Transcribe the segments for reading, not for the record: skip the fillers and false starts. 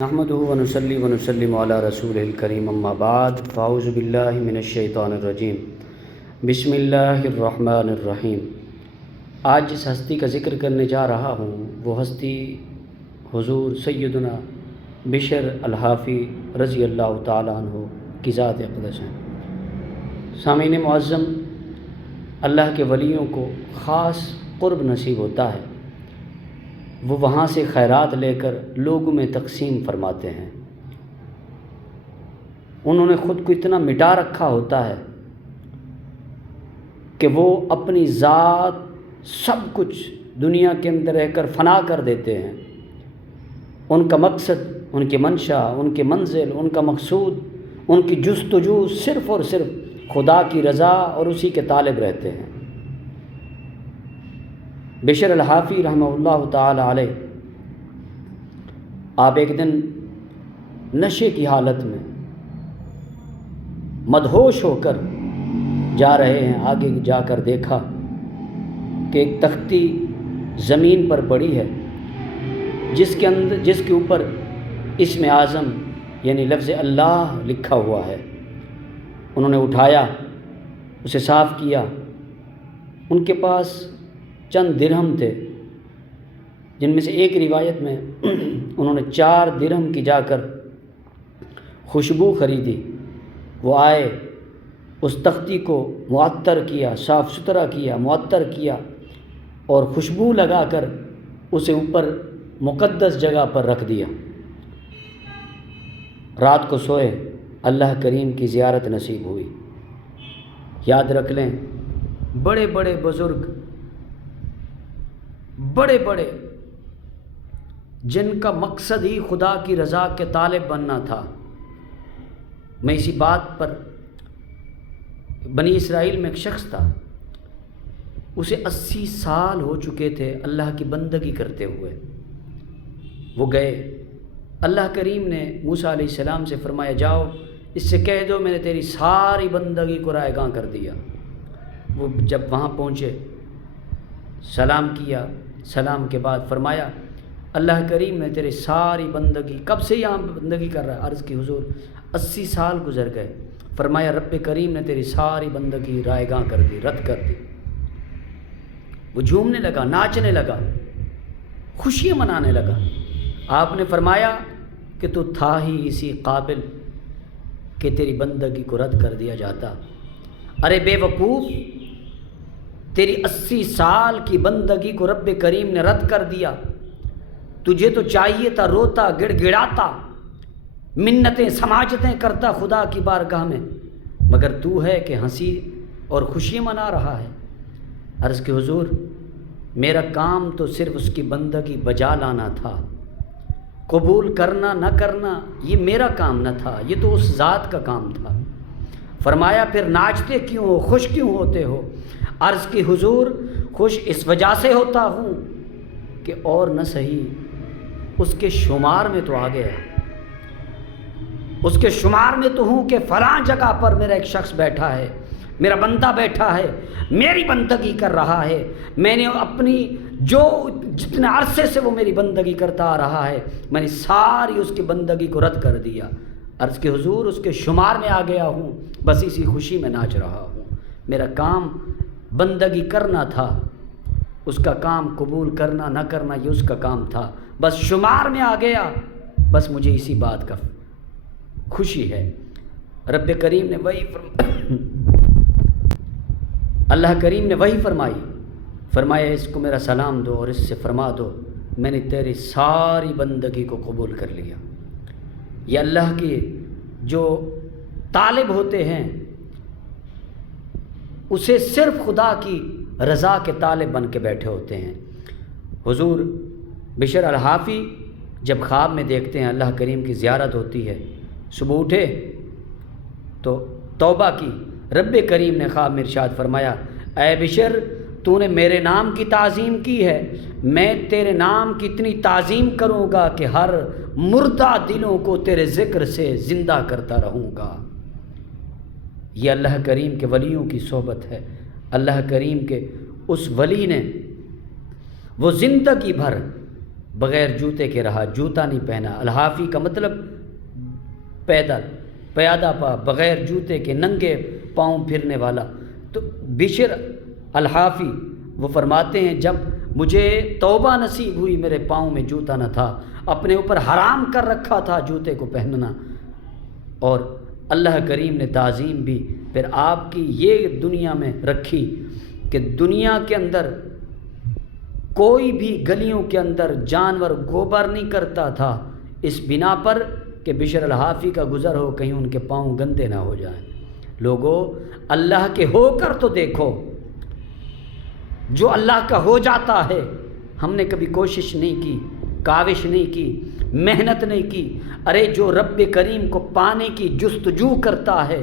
نحمدہ ونصلی ونسلم علی رسول الکریم اما بعد فاعوذ باللہ من الشیطان الرجیم بسم اللہ الرحمن الرحیم۔ آج جس ہستی کا ذکر کرنے جا رہا ہوں وہ ہستی حضور سیدنا بشر الحافی رضی اللہ تعالیٰ عنہ کی ذات اقدس ہیں۔ سامعین معظم، اللہ کے ولیوں کو خاص قرب نصیب ہوتا ہے، وہ وہاں سے خیرات لے کر لوگوں میں تقسیم فرماتے ہیں۔ انہوں نے خود کو اتنا مٹا رکھا ہوتا ہے کہ وہ اپنی ذات سب کچھ دنیا کے اندر رہ کر فنا کر دیتے ہیں۔ ان کا مقصد، ان کی منشا، ان کی منزل، ان کا مقصود، ان کی جستجو صرف اور صرف خدا کی رضا اور اسی کے طالب رہتے ہیں۔ بشر الحافی رحمہ اللہ تعالی علیہ، آپ ایک دن نشے کی حالت میں مدہوش ہو کر جا رہے ہیں۔ آگے جا کر دیکھا کہ ایک تختی زمین پر پڑی ہے جس کے اوپر اسم اعظم یعنی لفظ اللہ لکھا ہوا ہے۔ انہوں نے اٹھایا، اسے صاف کیا۔ ان کے پاس چند درہم تھے، جن میں سے ایک روایت میں انہوں نے 4 درہم کی جا کر خوشبو خریدی۔ وہ آئے، اس تختی کو معطر کیا، صاف ستھرا کیا، معطر کیا اور خوشبو لگا کر اسے اوپر مقدس جگہ پر رکھ دیا۔ رات کو سوئے، اللہ کریم کی زیارت نصیب ہوئی۔ یاد رکھ لیں، بڑے بڑے بزرگ، بڑے بڑے جن کا مقصد ہی خدا کی رضا کے طالب بننا تھا۔ میں اسی بات پر، بنی اسرائیل میں ایک شخص تھا، اسے 80 سال ہو چکے تھے اللہ کی بندگی کرتے ہوئے۔ وہ گئے، اللہ کریم نے موسیٰ علیہ السلام سے فرمایا جاؤ اس سے کہہ دو میں نے تیری ساری بندگی کو رائے گاں کر دیا۔ وہ جب وہاں پہنچے، سلام کیا، سلام کے بعد فرمایا اللہ کریم نے تیرے ساری بندگی، کب سے یہاں بندگی کر رہا ہے؟ عرض کی حضور 80 سال گزر گئے۔ فرمایا رب کریم نے تیری ساری بندگی رائے گاں کر دی، رد کر دی۔ وہ جھومنے لگا، ناچنے لگا، خوشیاں منانے لگا۔ آپ نے فرمایا کہ تو تھا ہی اسی قابل کہ تیری بندگی کو رد کر دیا جاتا۔ ارے بے وقوف، تیری 80 سال کی بندگی کو رب کریم نے رد کر دیا۔ تجھے تو چاہیے تھا روتا، گڑ گڑاتا، منتیں سماجتیں کرتا خدا کی بارگاہ میں، مگر تو ہے کہ ہنسی اور خوشی منا رہا ہے۔ عرض کہ حضور میرا کام تو صرف اس کی بندگی بجا لانا تھا، قبول کرنا نہ کرنا یہ میرا کام نہ تھا، یہ تو اس ذات کا کام تھا۔ فرمایا پھر ناچتے کیوں ہو، خوش کیوں ہوتے ہو؟ عرض کی حضور خوش اس وجہ سے ہوتا ہوں کہ اور نہ صحیح اس کے شمار میں تو آ گیا، اس کے شمار میں تو ہوں کہ فلاں جگہ پر میرا ایک شخص بیٹھا ہے، میرا بندہ بیٹھا ہے، میری بندگی کر رہا ہے۔ میں نے اپنی جو جتنے عرصے سے وہ میری بندگی کرتا آ رہا ہے، میں نے ساری اس کی بندگی کو رد کر دیا۔ عرض کہ حضور اس کے شمار میں آ گیا ہوں، بس اسی خوشی میں ناچ رہا ہوں۔ میرا کام بندگی کرنا تھا، اس کا کام قبول کرنا نہ کرنا یہ اس کا کام تھا، بس شمار میں آ گیا، بس مجھے اسی بات کا خوشی ہے۔ رب کریم نے اللہ کریم نے وہی فرمایا اس کو میرا سلام دو اور اس سے فرما دو میں نے تیری ساری بندگی کو قبول کر لیا۔ یہ اللہ کے جو طالب ہوتے ہیں اسے صرف خدا کی رضا کے طالب بن کے بیٹھے ہوتے ہیں۔ حضور بشر الحافی جب خواب میں دیکھتے ہیں اللہ کریم کی زیارت ہوتی ہے، صبح اٹھے تو توبہ کی۔ رب کریم نے خواب میں ارشاد فرمایا اے بشر تو نے میرے نام کی تعظیم کی ہے، میں تیرے نام کی اتنی تعظیم کروں گا کہ ہر مردہ دلوں کو تیرے ذکر سے زندہ کرتا رہوں گا۔ یہ اللہ کریم کے ولیوں کی صحبت ہے۔ اللہ کریم کے اس ولی نے وہ زندگی بھر بغیر جوتے کے رہا، جوتا نہیں پہنا۔ الحافی کا مطلب پیدل، پیادہ پا، بغیر جوتے کے ننگے پاؤں پھرنے والا۔ تو بشر الحافی وہ فرماتے ہیں جب مجھے توبہ نصیب ہوئی، میرے پاؤں میں جوتا نہ تھا، اپنے اوپر حرام کر رکھا تھا جوتے کو پہننا، اور اللہ کریم نے تعظیم بھی پھر آپ کی یہ دنیا میں رکھی کہ دنیا کے اندر کوئی بھی گلیوں کے اندر جانور گوبر نہیں کرتا تھا، اس بنا پر کہ بشر الحافی کا گزر ہو، کہیں ان کے پاؤں گندے نہ ہو جائیں۔ لوگو اللہ کے ہو کر تو دیکھو، جو اللہ کا ہو جاتا ہے ہم نے کبھی کوشش نہیں کی، کاوش نہیں کی، محنت نہیں کی۔ ارے جو رب کریم کو پانے کی جستجو کرتا ہے،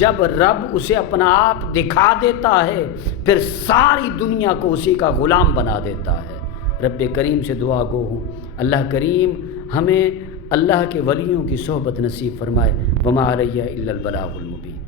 جب رب اسے اپنا آپ دکھا دیتا ہے پھر ساری دنیا کو اسی کا غلام بنا دیتا ہے۔ رب کریم سے دعا گو ہوں اللہ کریم ہمیں اللہ کے ولیوں کی صحبت نصیب فرمائے۔ وما علیہ الا البلاغ المبین۔